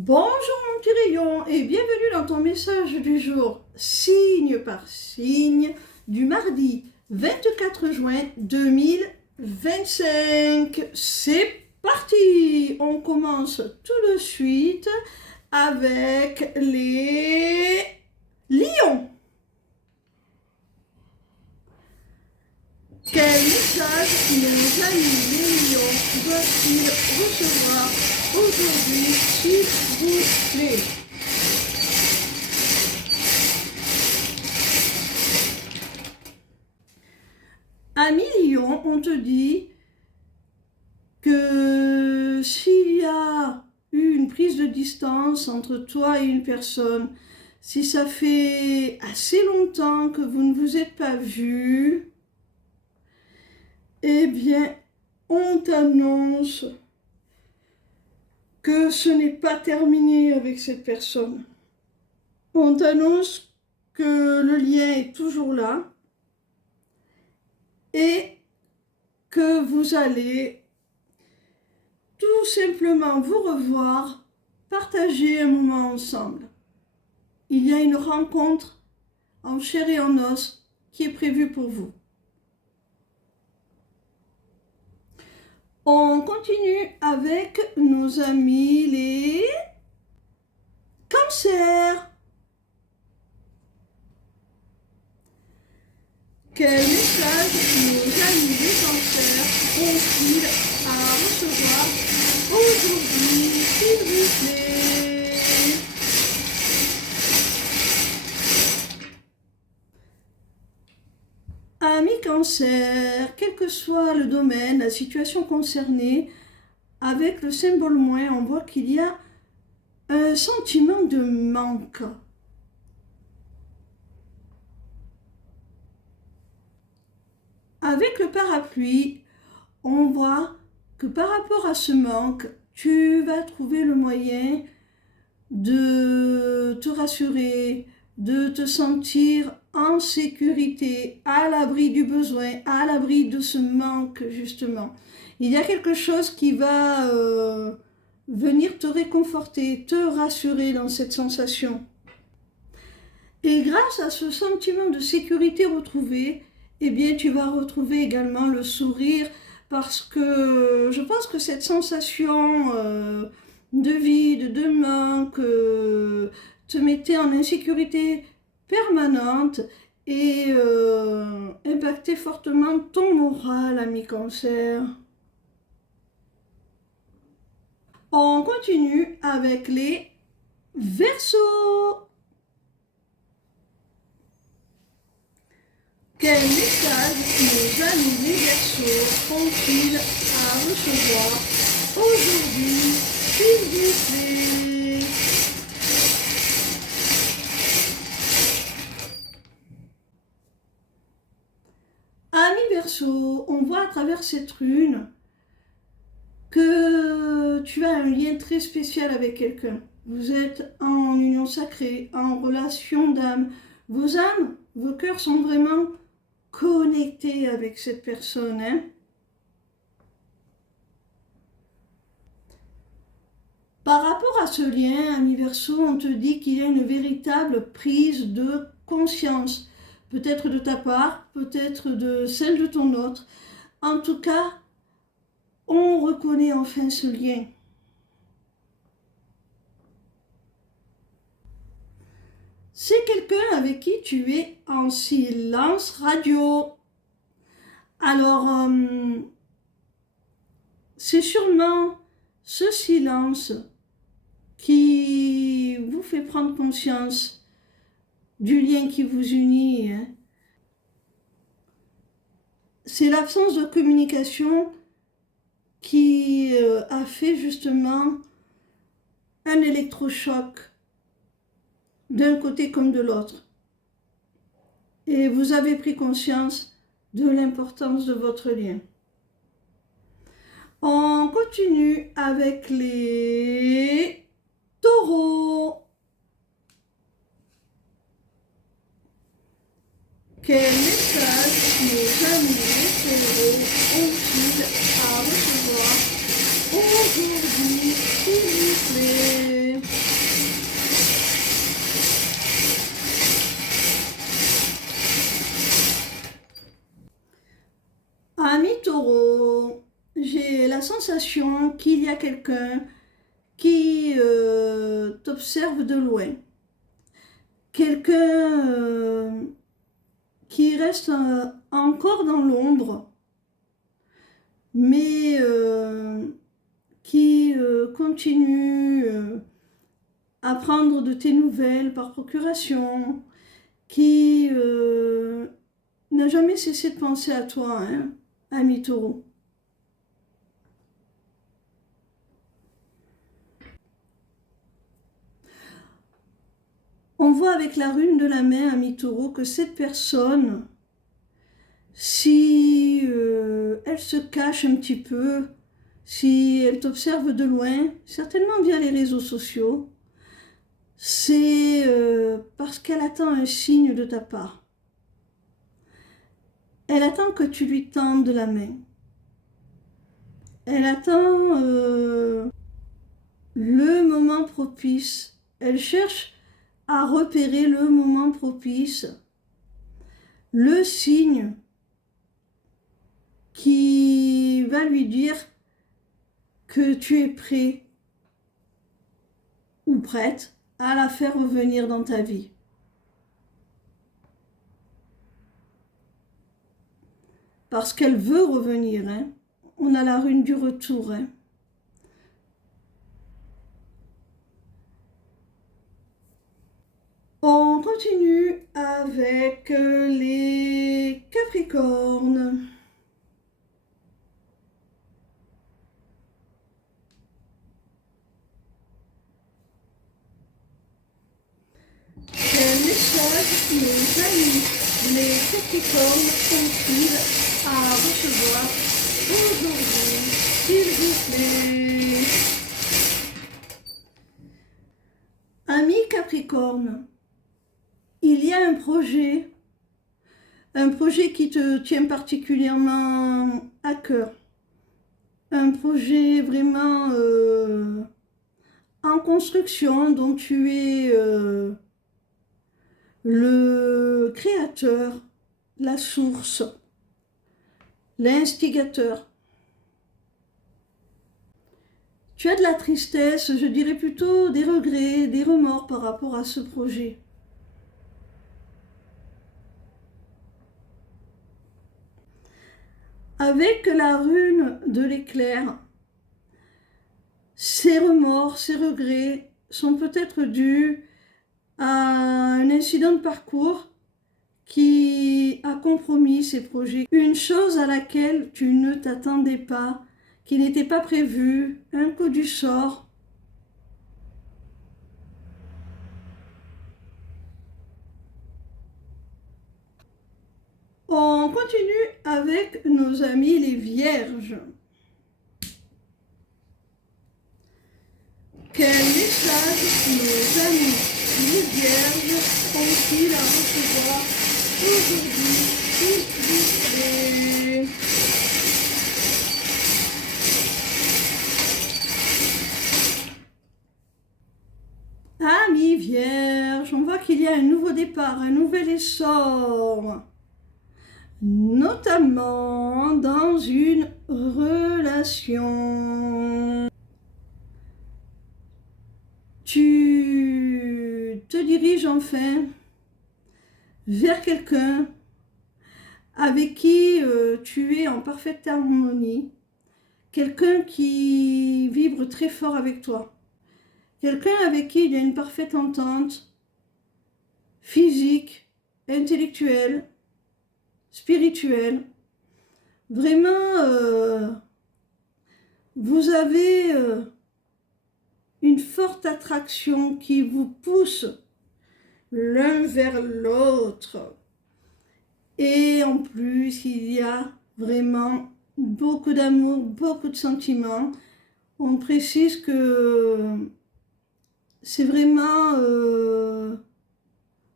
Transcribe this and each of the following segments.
Bonjour mon petit rayon et bienvenue dans ton message du jour, signe par signe, du mardi 24 juin 2025. C'est parti! On commence tout de suite avec les lions. Quel message nos amis les lions doivent-ils recevoir aujourd'hui, s'il vous plaît? Ami lion, on te dit que s'il y a eu une prise de distance entre toi et une personne, si ça fait assez longtemps que vous ne vous êtes pas vus, eh bien, on t'annonce que ce n'est pas terminé avec cette personne. On t'annonce que le lien est toujours là et que vous allez tout simplement vous revoir, partager un moment ensemble. Il y a une rencontre en chair et en os qui est prévue pour vous. On continue avec nos amis les cancers. Quel message nos amis les cancers ont-ils à recevoir aujourd'hui, s'il vous plaît? Amis cancer, quel que soit le domaine, la situation concernée, avec le symbole moins, on voit qu'il y a un sentiment de manque. Avec le parapluie, on voit que par rapport à ce manque, tu vas trouver le moyen de te rassurer, de te sentir en sécurité, à l'abri du besoin, à l'abri de ce manque justement. Il y a quelque chose qui va venir te réconforter, te rassurer dans cette sensation. Et grâce à ce sentiment de sécurité retrouvé, eh bien tu vas retrouver également le sourire, parce que je pense que cette sensation de vide, de manque, te mettait en insécurité permanente et impactait fortement ton moral, ami cancer. On continue avec les Verseaux. Quel message nos amis les Verseaux ont-ils à recevoir aujourd'hui, s'il vous plaît? Ami Verseau, on voit à travers cette rune que tu as un lien très spécial avec quelqu'un. Vous êtes en union sacrée, en relation d'âme. Vos âmes, vos cœurs sont vraiment connectés avec cette personne. Par rapport à ce lien, ami Verseau, on te dit qu'il y a une véritable prise de conscience. Peut-être de ta part, peut-être de celle de ton autre. En tout cas, on reconnaît enfin ce lien. C'est quelqu'un avec qui tu es en silence radio. Alors, c'est sûrement ce silence qui vous fait prendre conscience du lien qui vous unit. C'est l'absence de communication qui a fait justement un électrochoc d'un côté comme de l'autre. Et vous avez pris conscience de l'importance de votre lien. On continue avec les taureaux. Quel message nos amis les taureaux ont-ils à recevoir aujourd'hui, s'il vous plaît? sensation qu'il y a quelqu'un qui t'observe de loin. Quelqu'un qui reste encore dans l'ombre, mais qui continue à prendre de tes nouvelles par procuration, qui n'a jamais cessé de penser à toi, hein, ami Taureau. On voit avec la rune de la main, ami Taureau, que cette personne, si elle se cache un petit peu, si elle t'observe de loin, certainement via les réseaux sociaux, c'est parce qu'elle attend un signe de ta part. Elle attend que tu lui tendes la main. Elle attend le moment propice. Elle cherche à repérer le moment propice, le signe qui va lui dire que tu es prêt ou prête à la faire revenir dans ta vie. Parce qu'elle veut revenir, hein. On a la rune du retour, hein. On continue avec les Capricornes. Quel message nos amis les Capricornes ont-ils à recevoir aujourd'hui, s'il vous plaît? Amis Capricorne, il y a un projet qui te tient particulièrement à cœur, un projet vraiment en construction dont tu es le créateur, la source, l'instigateur. Tu as de la tristesse, je dirais plutôt des regrets, des remords par rapport à ce projet. Avec la rune de l'éclair, ces remords, ces regrets sont peut-être dus à un incident de parcours qui a compromis ces projets. Une chose à laquelle tu ne t'attendais pas, qui n'était pas prévue, un coup du sort. On continue avec nos amis les Vierges. Quel message nos amis les Vierges ont-ils à recevoir aujourd'hui, s'il vous plaît? Amis Vierges, on voit qu'il y a un nouveau départ, un nouvel essor, notamment dans une relation. Tu te diriges enfin vers quelqu'un avec qui tu es en parfaite harmonie, quelqu'un qui vibre très fort avec toi, quelqu'un avec qui il y a une parfaite entente physique, intellectuelle, spirituelle. Vraiment, vous avez une forte attraction qui vous pousse l'un vers l'autre. Et en plus, il y a vraiment beaucoup d'amour, beaucoup de sentiments. On précise que c'est vraiment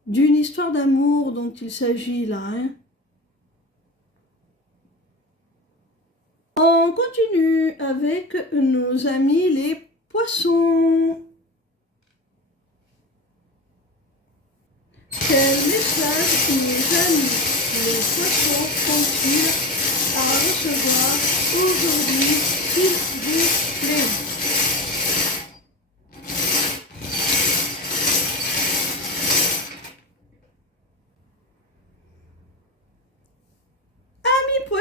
d'une histoire d'amour dont il s'agit là, hein. On continue avec nos amis les Poissons. Quel message nos amis les Poissons ont-ils à recevoir aujourd'hui, s'il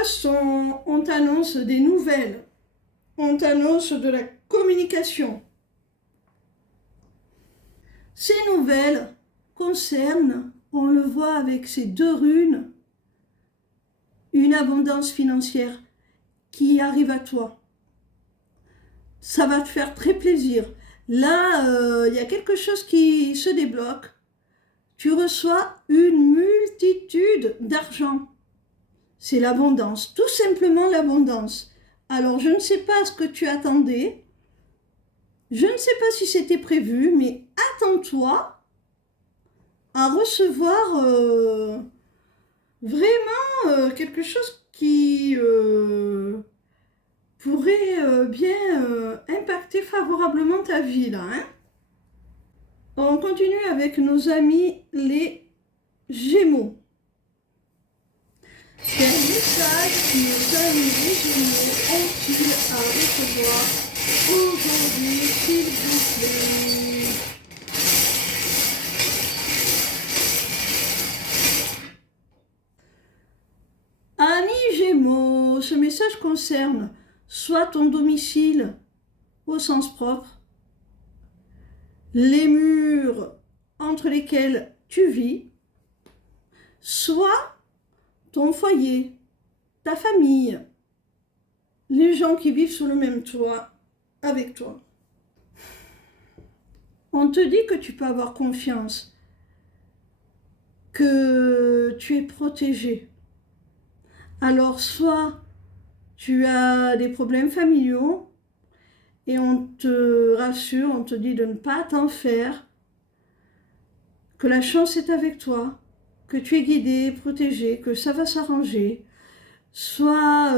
Poisson, on t'annonce des nouvelles, on t'annonce de la communication. Ces nouvelles concernent, on le voit avec ces deux runes, une abondance financière qui arrive à toi. Ça va te faire très plaisir. Là, il y a quelque chose qui se débloque. Tu reçois une multitude d'argent. C'est l'abondance, tout simplement l'abondance. Alors, je ne sais pas ce que tu attendais. Je ne sais pas si c'était prévu, mais attends-toi à recevoir vraiment quelque chose qui pourrait bien impacter favorablement ta vie là. Hein. On continue avec nos amis les Gémeaux. Quel message nos amis les Gémeaux ont-ils à recevoir aujourd'hui, s'il vous plaît? Amis Gémeaux, ce message concerne soit ton domicile au sens propre, les murs entre lesquels tu vis, soit ton foyer, ta famille, les gens qui vivent sous le même toit avec toi. On te dit que tu peux avoir confiance, que tu es protégé. Alors soit tu as des problèmes familiaux et on te rassure, on te dit de ne pas t'en faire, que la chance est avec toi, que tu es guidé, protégé, que ça va s'arranger. Soit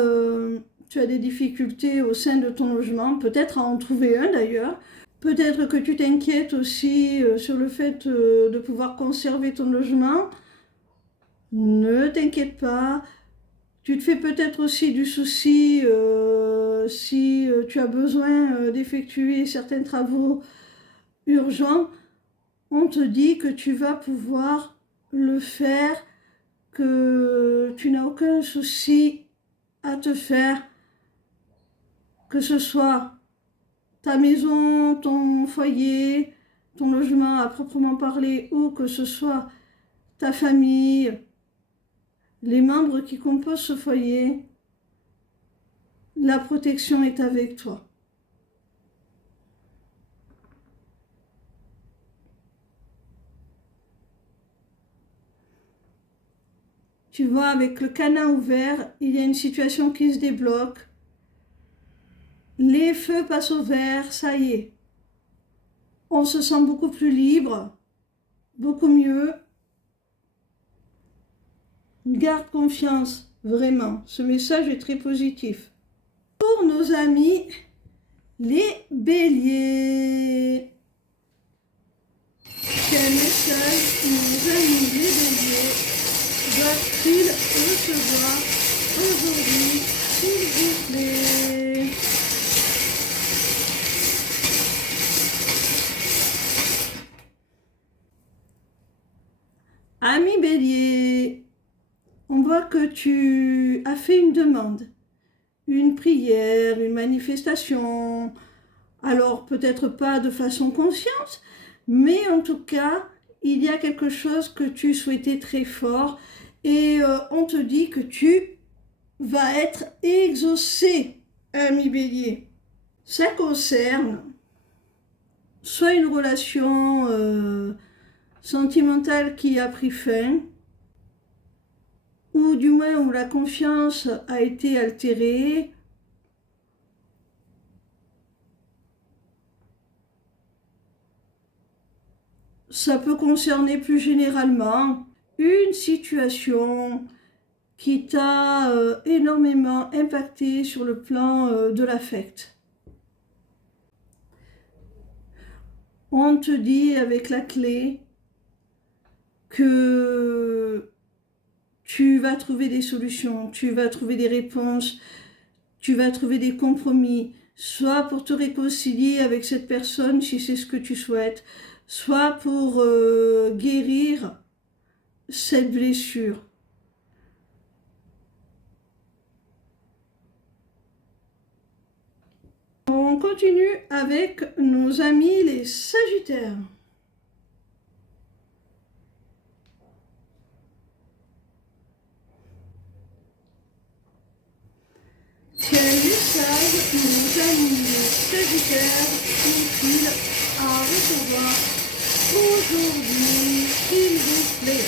tu as des difficultés au sein de ton logement, peut-être à en trouver un d'ailleurs. Peut-être que tu t'inquiètes aussi sur le fait de pouvoir conserver ton logement. Ne t'inquiète pas. Tu te fais peut-être aussi du souci si tu as besoin d'effectuer certains travaux urgents. On te dit que tu vas pouvoir le faire, que tu n'as aucun souci à te faire, que ce soit ta maison, ton foyer, ton logement à proprement parler, ou que ce soit ta famille, les membres qui composent ce foyer, la protection est avec toi. Tu vois, avec le canin ouvert, il y a une situation qui se débloque. Les feux passent au vert, ça y est. On se sent beaucoup plus libre, beaucoup mieux. Garde confiance, vraiment. Ce message est très positif. Pour nos amis, les béliers. Quel message nos amis les béliers doivent-ils recevoir aujourd'hui, s'il vous plaît? Ami bélier, on voit que tu as fait une demande, une prière, une manifestation. Alors peut-être pas de façon consciente, mais en tout cas, il y a quelque chose que tu souhaitais très fort et on te dit que tu vas être exaucé, ami bélier. Ça concerne soit une relation sentimentale qui a pris fin, ou du moins où la confiance a été altérée, ça peut concerner plus généralement une situation qui t'a énormément impacté sur le plan de l'affect. On te dit avec la clé que tu vas trouver des solutions, tu vas trouver des réponses, tu vas trouver des compromis, soit pour te réconcilier avec cette personne si c'est ce que tu souhaites, soit pour guérir cette blessure. On continue avec nos amis les Sagittaires. Quel message nos amis les Sagittaires ont-ils à recevoir aujourd'hui, s'il vous plaît?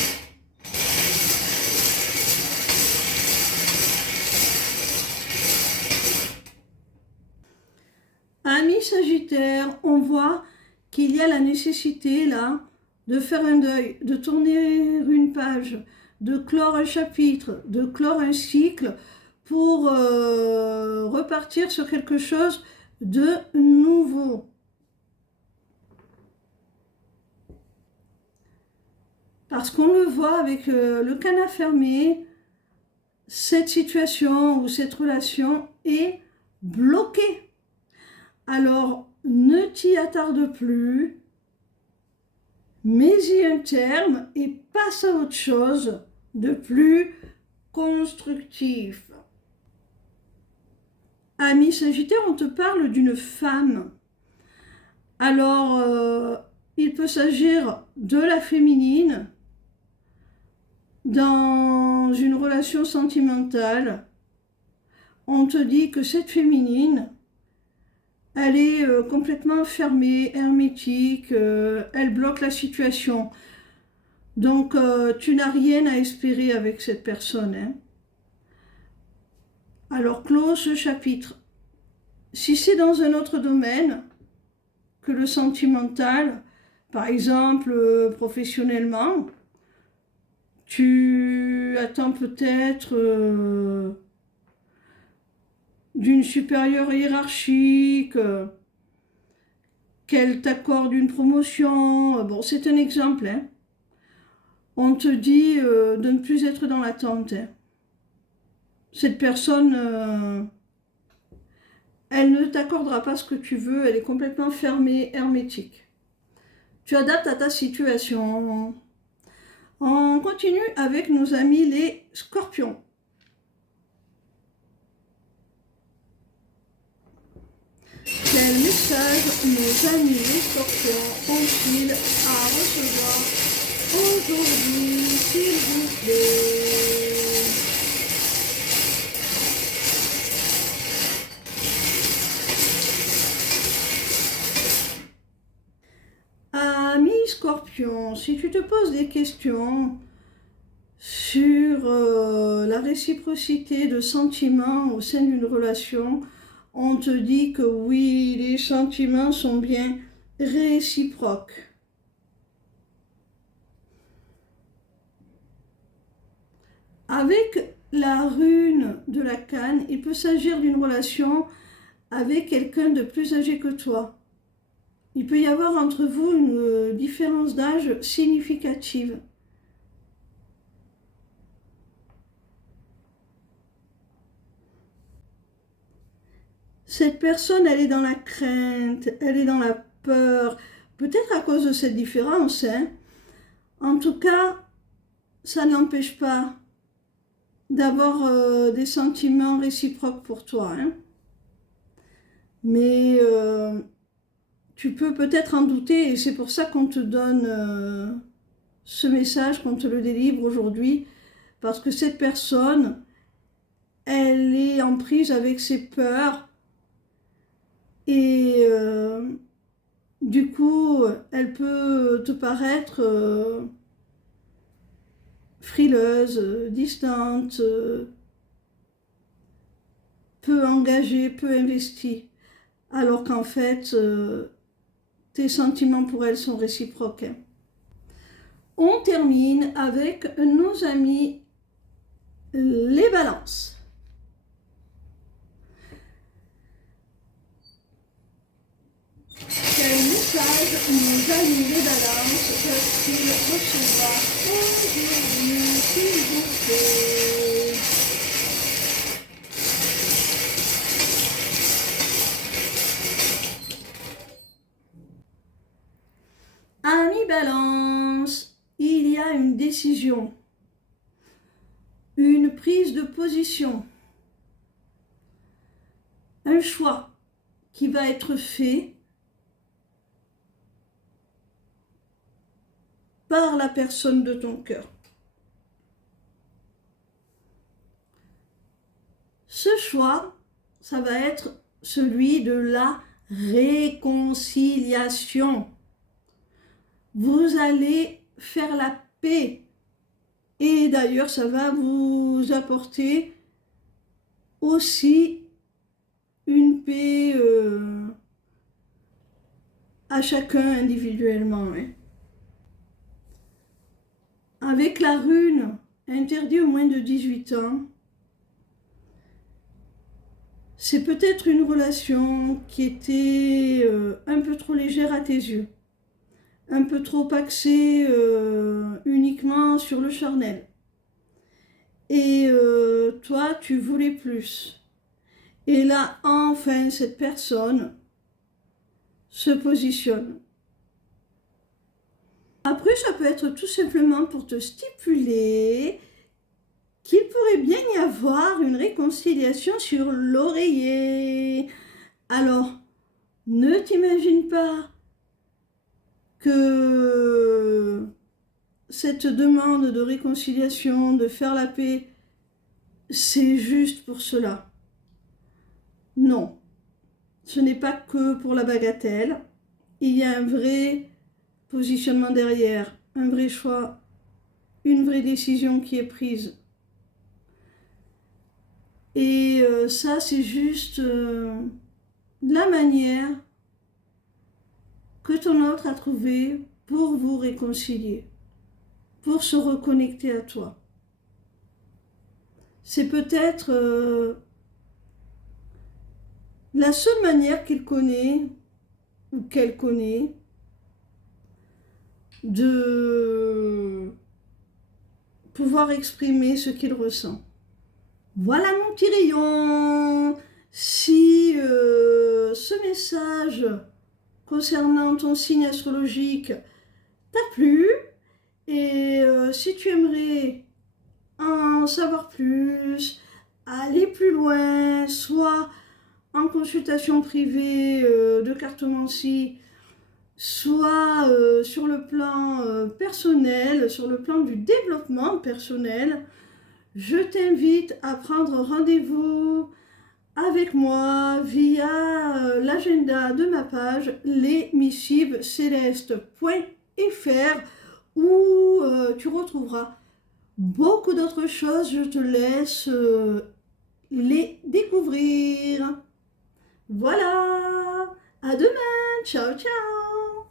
Amis Sagittaires, on voit qu'il y a la nécessité là de faire un deuil, de tourner une page, de clore un chapitre, de clore un cycle pour repartir sur quelque chose de nouveau. Parce qu'on le voit avec le canard fermé, cette situation ou cette relation est bloquée. Alors, ne t'y attarde plus, mets-y un terme et passe à autre chose de plus constructif. Ami Sagittaire, on te parle d'une femme. Alors, il peut s'agir de la féminine dans une relation sentimentale. On te dit que cette féminine, elle est complètement fermée, hermétique, elle bloque la situation. Donc, tu n'as rien à espérer avec cette personne. Hein. Alors, close ce chapitre. Si c'est dans un autre domaine que le sentimental, par exemple, professionnellement, tu attends peut-être d'une supérieure hiérarchique, qu'elle t'accorde une promotion. Bon, c'est un exemple. Hein. On te dit de ne plus être dans l'attente. Hein. Cette personne, elle ne t'accordera pas ce que tu veux. Elle est complètement fermée, hermétique. Tu adaptes à ta situation. On continue avec nos amis les Scorpions. Quel message nos amis les Scorpions ont-ils à recevoir aujourd'hui, s'il vous plaît? Amis Scorpions, si tu te poses des questions sur la réciprocité de sentiments au sein d'une relation, on te dit que oui, les sentiments sont bien réciproques. Avec la rune de la canne, il peut s'agir d'une relation avec quelqu'un de plus âgé que toi. Il peut y avoir entre vous une différence d'âge significative. Cette personne, elle est dans la crainte, elle est dans la peur, peut-être à cause de cette différence. Hein. En tout cas, ça n'empêche pas d'avoir des sentiments réciproques pour toi. Hein. Mais tu peux peut-être en douter et c'est pour ça qu'on te donne ce message, qu'on te le délivre aujourd'hui, parce que cette personne, elle est en prise avec ses peurs et du coup, elle peut te paraître frileuse, distante, peu engagée, peu investie, alors qu'en fait, tes sentiments pour elle sont réciproques. Hein. On termine avec nos amis les balances. Quel message nos amis les balances peuvent-ils recevoir aujourd'hui, s'il vous plaît? Amis balance, il y a une décision, une prise de position, un choix qui va être fait par la personne de ton cœur. Ce choix, ça va être celui de la réconciliation. Vous allez faire la paix. Et d'ailleurs, ça va vous apporter aussi une paix à chacun individuellement. Avec la rune interdit aux moins de 18 ans, c'est peut-être une relation qui était un peu trop légère à tes yeux, un peu trop axée uniquement sur le charnel. Et toi, tu voulais plus. Et là, enfin, cette personne se positionne. Après, ça peut être tout simplement pour te stipuler qu'il pourrait bien y avoir une réconciliation sur l'oreiller. Alors, ne t'imagine pas que cette demande de réconciliation, de faire la paix, c'est juste pour cela. Non, ce n'est pas que pour la bagatelle. Il y a un vrai positionnement derrière, un vrai choix, une vraie décision qui est prise. Et ça, c'est juste la manière que ton autre a trouvé pour vous réconcilier, pour se reconnecter à toi. C'est peut-être la seule manière qu'il connaît ou qu'elle connaît de pouvoir exprimer ce qu'il ressent. Voilà mon petit rayon. Si ce message concernant ton signe astrologique t'a plu et si tu aimerais en savoir plus, aller plus loin, soit en consultation privée de cartomancie, soit sur le plan personnel, sur le plan du développement personnel, je t'invite à prendre rendez-vous avec moi via l'agenda de ma page lesmissivescelestes.fr où tu retrouveras beaucoup d'autres choses. Je te laisse les découvrir. Voilà, à demain, ciao ciao.